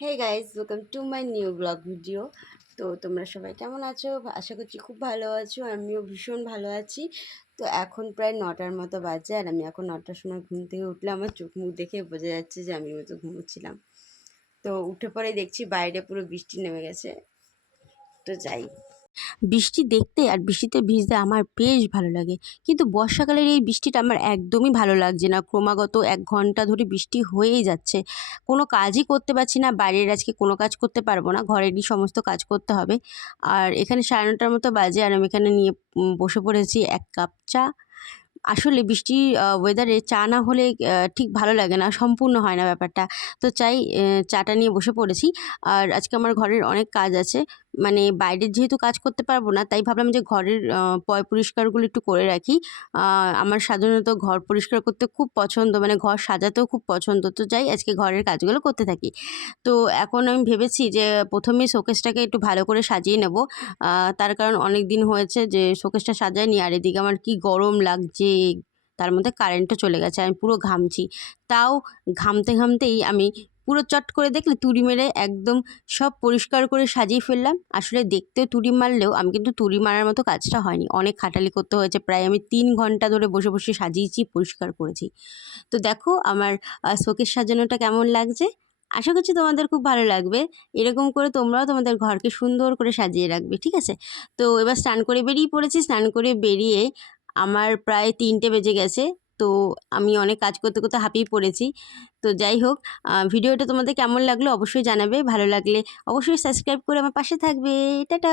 Hey guys welcome to my new blog video তো তোমরা সবাই কেমন আছো? আশা করছি খুব ভালো আছো, আমিও ভীষণ ভালো আছি। তো এখন প্রায় নটার মতো বাজে আর আমি এখন নটার সময় ঘুম থেকে উঠলে আমার চোখ মুখ দেখে বোঝা যাচ্ছে যে আমি মতো ঘুমোচ্ছিলাম। তো উঠে পরে দেখছি বাইরে পুরো বৃষ্টি নেমে গেছে। তো যাই। বৃষ্টি দেখতে আর বৃষ্টিতে ভিজতে আমার বেশ ভালো লাগে। কিন্তু বর্ষাকালের এই বৃষ্টিটা আমার একদমই ভালো লাগছে না। ক্রমাগত এক ঘণ্টা ধরে বৃষ্টি হয়েই যাচ্ছে। কোনো কাজই করতে পারছি না। বাইরের আজকে কোনো কাজ করতে পারব না। ঘরেরই সমস্ত কাজ করতে হবে। আর এখানে সাড়ে নটার মতো বাজে আর আমি এখানে নিয়ে বসে পড়েছি এক কাপ চা। আসলে বৃষ্টি ওয়েদারে চা না হলে ঠিক ভালো লাগে না। সম্পূর্ণ হয় না ব্যাপারটা। তো চাই চাটা নিয়ে বসে পড়েছি। আর আজকে আমার ঘরের অনেক কাজ আছে। মানে বাইরের যেহেতু কাজ করতে পারব না, তাই ভাবলাম যে ঘরের পয় পরিষ্কারগুলো একটু করে রাখি। আমার সাধারণত ঘর পরিষ্কার করতে খুব পছন্দ মানে ঘর সাজাতেও খুব পছন্দ। তো যাই, আজকে ঘরের কাজগুলো করতে থাকি। তো এখন আমি ভেবেছি যে প্রথমে শোকেসটাকে একটু ভালো করে সাজিয়ে নেব। তার কারণ অনেক দিন হয়েছে যে শোকেসটা সাজাইনি আর এদিকে আমার কি গরম লাগছে, তার মধ্যে কারেন্টও চলে গেছে, আমি পুরো ঘামছি। তাও ঘামতে ঘামতেই আমি পুরো চট করে দেখলে তুড়ি মেরে একদম সব পরিষ্কার করে সাজিয়ে ফেললাম। আসলে দেখতেও তুড়ি মারলেও আমি কিন্তু তুড়ি মারার মতো কাজটা হয়নি। অনেক খাটালি করতে হয়েছে। প্রায় আমি তিন ঘণ্টা ধরে বসে বসে সাজিয়েছি, পরিষ্কার করেছি। তো দেখো আমার শোকেস সাজানোটা কেমন লাগছে? আশা করছি তোমাদের খুব ভালো লাগবে। এরকম করে তোমরাও তোমাদের ঘরকে সুন্দর করে সাজিয়ে রাখবে, ঠিক আছে? তো এবার স্নান করে বেরিয়ে পড়েছি। স্নান করে বেরিয়ে আমার প্রায় তিনটে বেজে গেছে। তো আমি অনেক কাজ করতে করতে হাঁপিয়ে পড়েছি। তো যাই হোক ভিডিওটা তোমাদের কেমন লাগল অবশ্যই জানাবে। ভালো লাগলে অবশ্যই সাবস্ক্রাইব করে আমার পাশে থাকবে। টাটা!